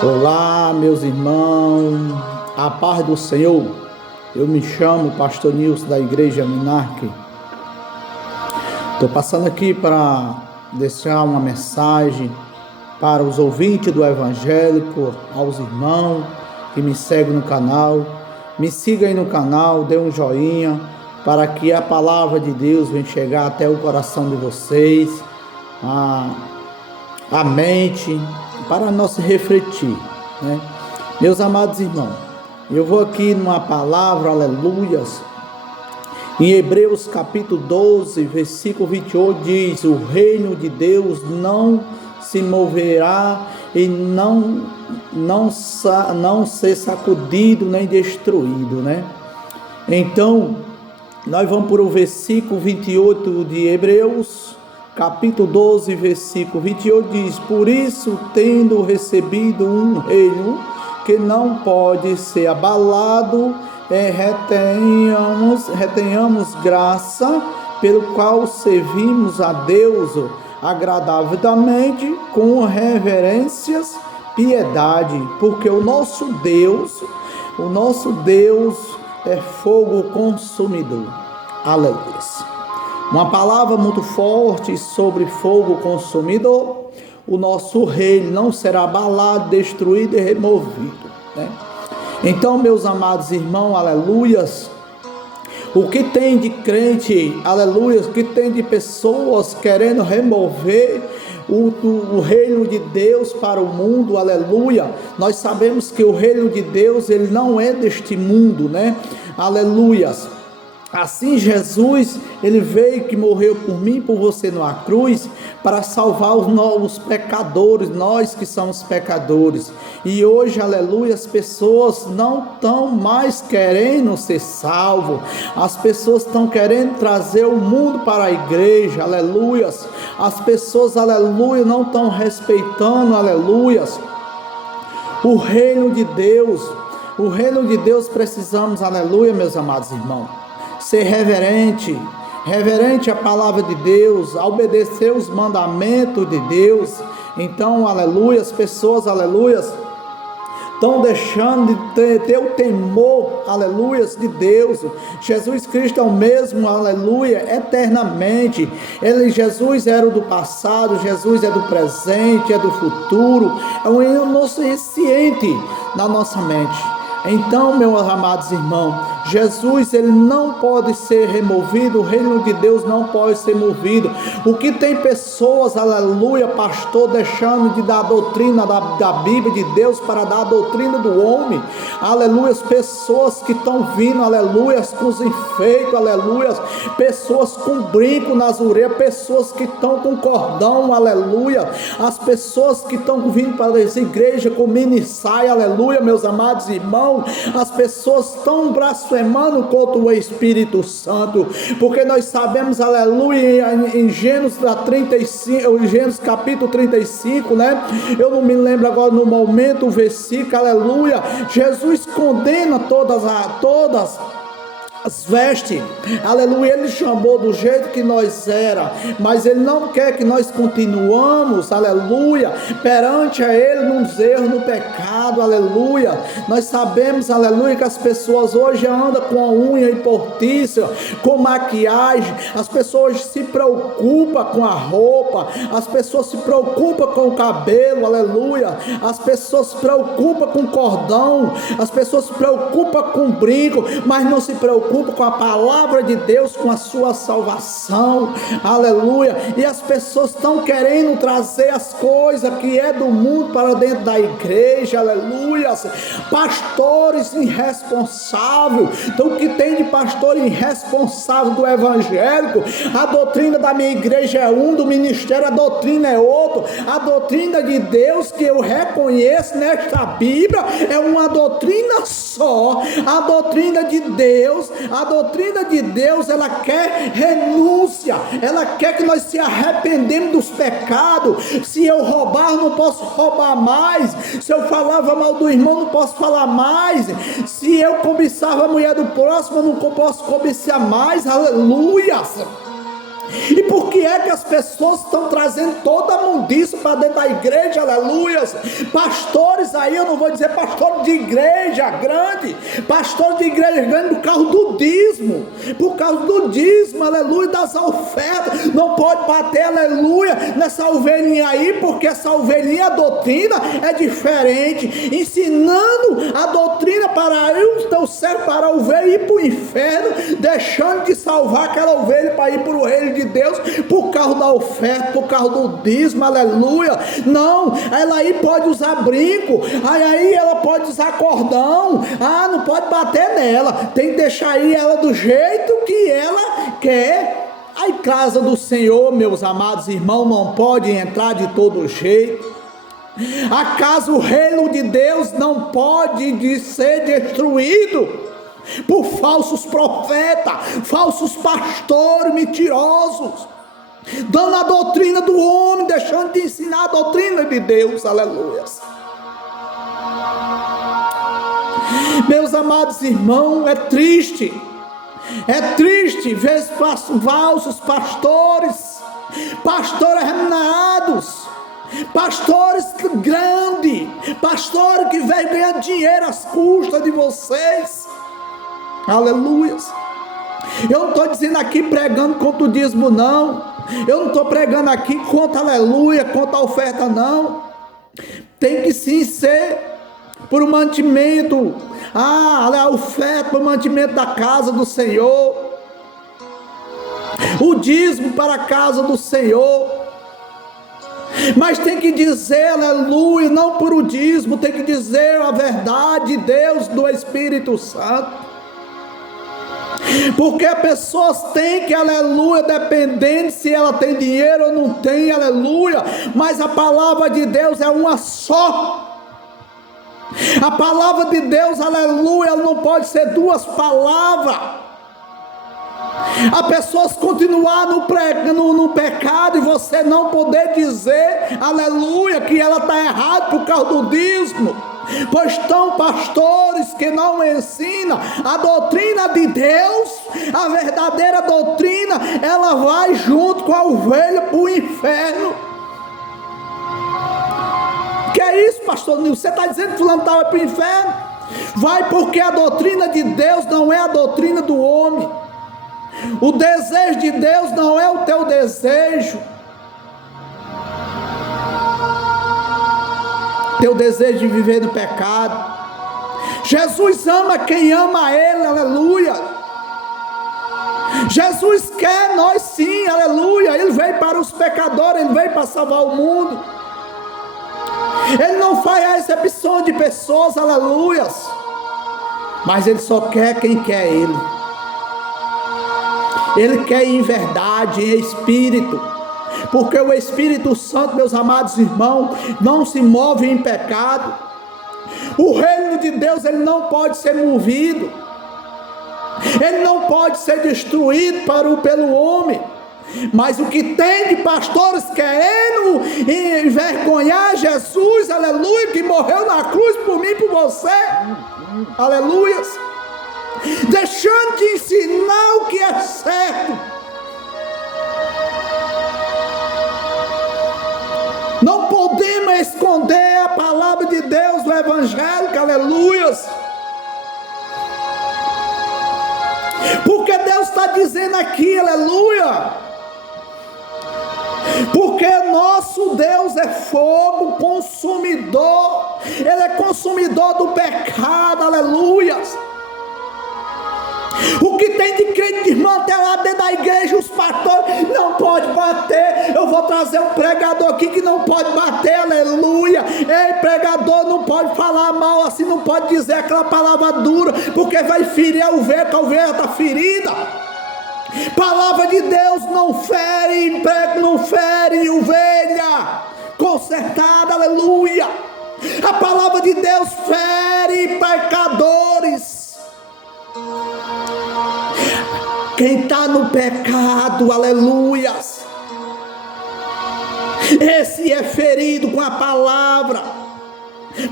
Olá, meus irmãos, a paz do Senhor. Eu me chamo Pastor Nilson da Igreja Minarque. Estou passando aqui para deixar uma mensagem para os ouvintes do Evangélico, aos irmãos que me seguem no canal. Me siga aí no canal, dê um joinha para que a palavra de Deus venha chegar até o coração de vocês, a mente, para nós refletir, né? Meus amados irmãos, eu vou aqui numa palavra, aleluias, em Hebreus capítulo 12, versículo 28, diz: o reino de Deus não se moverá e não ser sacudido nem destruído, né? Então, nós vamos para o versículo 28 de Hebreus capítulo 12, versículo 28, diz: por isso, tendo recebido um reino que não pode ser abalado, retenhamos graça, pelo qual servimos a Deus agradavelmente, com reverências, piedade, porque o nosso Deus é fogo consumidor. Aleluia. Uma palavra muito forte sobre fogo consumidor. O nosso reino não será abalado, destruído e removido, né? Então, meus amados irmãos, aleluias, o que tem de crente, aleluias, o que tem de pessoas querendo remover o reino de Deus para o mundo, aleluia. Nós sabemos que o reino de Deus, ele não é deste mundo, né? Aleluias. Assim Jesus, ele veio que morreu por mim, por você na cruz, para salvar os novos pecadores, nós que somos pecadores. E hoje, aleluia, as pessoas não estão mais querendo ser salvos. As pessoas estão querendo trazer o mundo para a igreja, aleluia. As pessoas, aleluia, não estão respeitando, aleluia, o reino de Deus. O reino de Deus precisamos, aleluia, meus amados irmãos, ser reverente à palavra de Deus, a obedecer os mandamentos de Deus. Então, aleluia, as pessoas, aleluia, estão deixando de ter o temor, aleluia, de Deus. Jesus Cristo é o mesmo, aleluia, eternamente. Jesus era o do passado, Jesus é do presente, é do futuro, é um nosso ciente na nossa mente. Então, meus amados irmãos, Jesus, ele não pode ser removido, o reino de Deus não pode ser movido. O que tem pessoas, aleluia, pastor, deixando de dar a doutrina da Bíblia de Deus para dar a doutrina do homem, aleluia, pessoas que estão vindo, aleluia, com os enfeites, aleluia, pessoas com brinco nas orelhas, pessoas que estão com cordão, aleluia, as pessoas que estão vindo para as igrejas com mini saia, aleluia, meus amados irmãos, as pessoas estão blasfemando contra o Espírito Santo, porque nós sabemos, aleluia, em Gênesis 35, Gênesis capítulo 35, né? Eu não me lembro agora no momento o versículo, aleluia. Jesus condena todas as vestes, aleluia. Ele chamou do jeito que nós era, mas ele não quer que nós continuamos, aleluia, perante a ele nos erros, no pecado, aleluia. Nós sabemos, aleluia, que as pessoas hoje andam com a unha postiça, com maquiagem, as pessoas se preocupam com a roupa, as pessoas se preocupam com o cabelo, aleluia, as pessoas se preocupam com o cordão, as pessoas se preocupam com o brinco, mas não se preocupam com a palavra de Deus, com a sua salvação, aleluia. E as pessoas estão querendo trazer as coisas que é do mundo para dentro da igreja, aleluia. Pastores irresponsáveis. Então, o que tem de pastor irresponsável do evangélico? A doutrina da minha igreja é um, do ministério a doutrina é outro. A doutrina de Deus que eu reconheço nesta Bíblia é uma doutrina só. A doutrina de Deus, ela quer renúncia, ela quer que nós se arrependemos dos pecados. Se eu roubar, não posso roubar mais. Se eu falava mal do irmão, não posso falar mais. Se eu cobiçava a mulher do próximo, não posso cobiçar mais. Aleluia. E por que é que as pessoas estão trazendo toda a mundiça para dentro da igreja, aleluias? Pastores aí, eu não vou dizer pastor de igreja grande, pastor de igreja grande por causa do dízimo, aleluia, das ofertas, não pode bater, aleluia, nessa ovelhinha aí, porque essa ovelhinha, a doutrina é diferente, ensinando a doutrina para o servo, para a ovelha ir para o inferno, deixando de salvar aquela ovelha para ir para o reino de Deus, por causa da oferta, por causa do dízimo, aleluia. Não, ela aí pode usar brinco, aí ela pode usar cordão, não pode bater nela, tem que deixar aí ela do jeito que ela quer. A casa do Senhor, meus amados irmãos, não pode entrar de todo jeito. A casa, o reino de Deus não pode ser destruído por falsos profetas, falsos pastores mentirosos, dando a doutrina do homem, deixando de ensinar a doutrina de Deus, aleluia. Meus amados irmãos, é triste ver falsos pastores reminados, pastores grandes, pastores que vêm ganhar dinheiro às custas de vocês, aleluia. Eu não estou dizendo aqui pregando contra o dízimo, não. Eu não estou pregando aqui contra aleluia, contra a oferta, não. Tem que sim ser por um mantimento, a oferta para o mantimento da casa do Senhor, o dízimo para a casa do Senhor. Mas tem que dizer, aleluia, não por o dízimo, tem que dizer a verdade de Deus, do Espírito Santo. Porque pessoas têm que, aleluia, dependendo se ela tem dinheiro ou não tem, aleluia, mas a palavra de Deus é uma só. A palavra de Deus, aleluia, ela não pode ser duas palavras. As pessoas continuar no pecado e você não poder dizer, aleluia, que ela está errada por causa do dízimo. Pois estão pastores que não ensinam a doutrina de Deus, a verdadeira doutrina, ela vai junto com a ovelha para o inferno. Que é isso, pastor Nilson? Você está dizendo que fulano vai para o inferno? Vai, porque a doutrina de Deus não é a doutrina do homem. O desejo de Deus não é o teu desejo. Teu desejo de viver no pecado. Jesus ama quem ama Ele, aleluia. Jesus quer nós sim, aleluia. Ele veio para os pecadores, Ele veio para salvar o mundo. Ele não faz a exceção de pessoas, aleluia. Mas Ele só quer quem quer Ele. Ele quer em verdade, em espírito. Porque o Espírito Santo, meus amados irmãos, não se move em pecado. O reino de Deus, ele não pode ser movido, ele não pode ser destruído pelo homem. Mas o que tem de pastores querendo envergonhar Jesus, aleluia, que morreu na cruz por mim e por você, aleluia, deixando de ensinar o que é certo. Não podemos esconder a palavra de Deus do Evangelho, aleluia. Porque Deus está dizendo aqui, aleluia. Porque nosso Deus é fogo consumidor. Ele é consumidor do pecado, aleluia. O que tem de crente, irmão, até lá dentro da igreja, os pastores não pode bater. Eu vou trazer um pregador aqui que não pode bater, aleluia. Ei, pregador, não pode falar mal assim, não pode dizer aquela palavra dura, porque vai ferir a ovelha, que a ovelha está ferida. Palavra de Deus não fere, não fere ovelha consertada, aleluia. A palavra de Deus fere pecadores. Quem está no pecado, aleluia, esse é ferido com a palavra,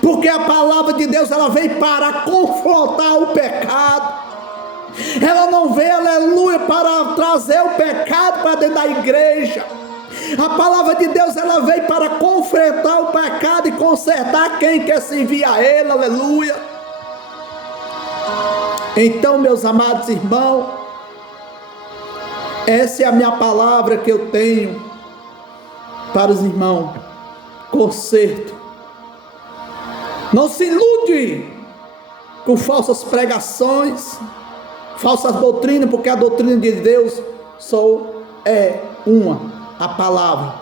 porque a palavra de Deus, ela veio para confrontar o pecado. Ela não veio, aleluia, para trazer o pecado para dentro da igreja. A palavra de Deus, ela veio para confrontar o pecado e consertar quem quer servir a Ele, aleluia. Então, meus amados irmãos, essa é a minha palavra que eu tenho para os irmãos. Conserto. Não se ilude com falsas pregações, falsas doutrinas, porque a doutrina de Deus é uma, a palavra.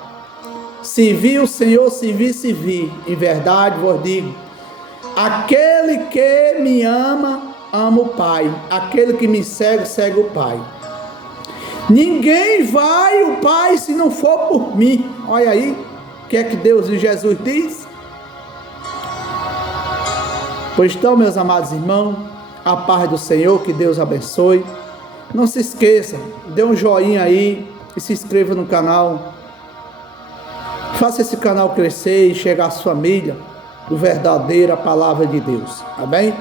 Servir o Senhor, servir. Em verdade vos digo, aquele que me ama, ama o Pai. Aquele que me segue, segue o Pai. Ninguém vai ao Pai se não for por mim. Olha aí, o que é que Deus e Jesus diz? Pois então, meus amados irmãos, a paz do Senhor, que Deus abençoe. Não se esqueça, dê um joinha aí e se inscreva no canal. Faça esse canal crescer e chegar à família do verdadeira palavra de Deus. Tá bem?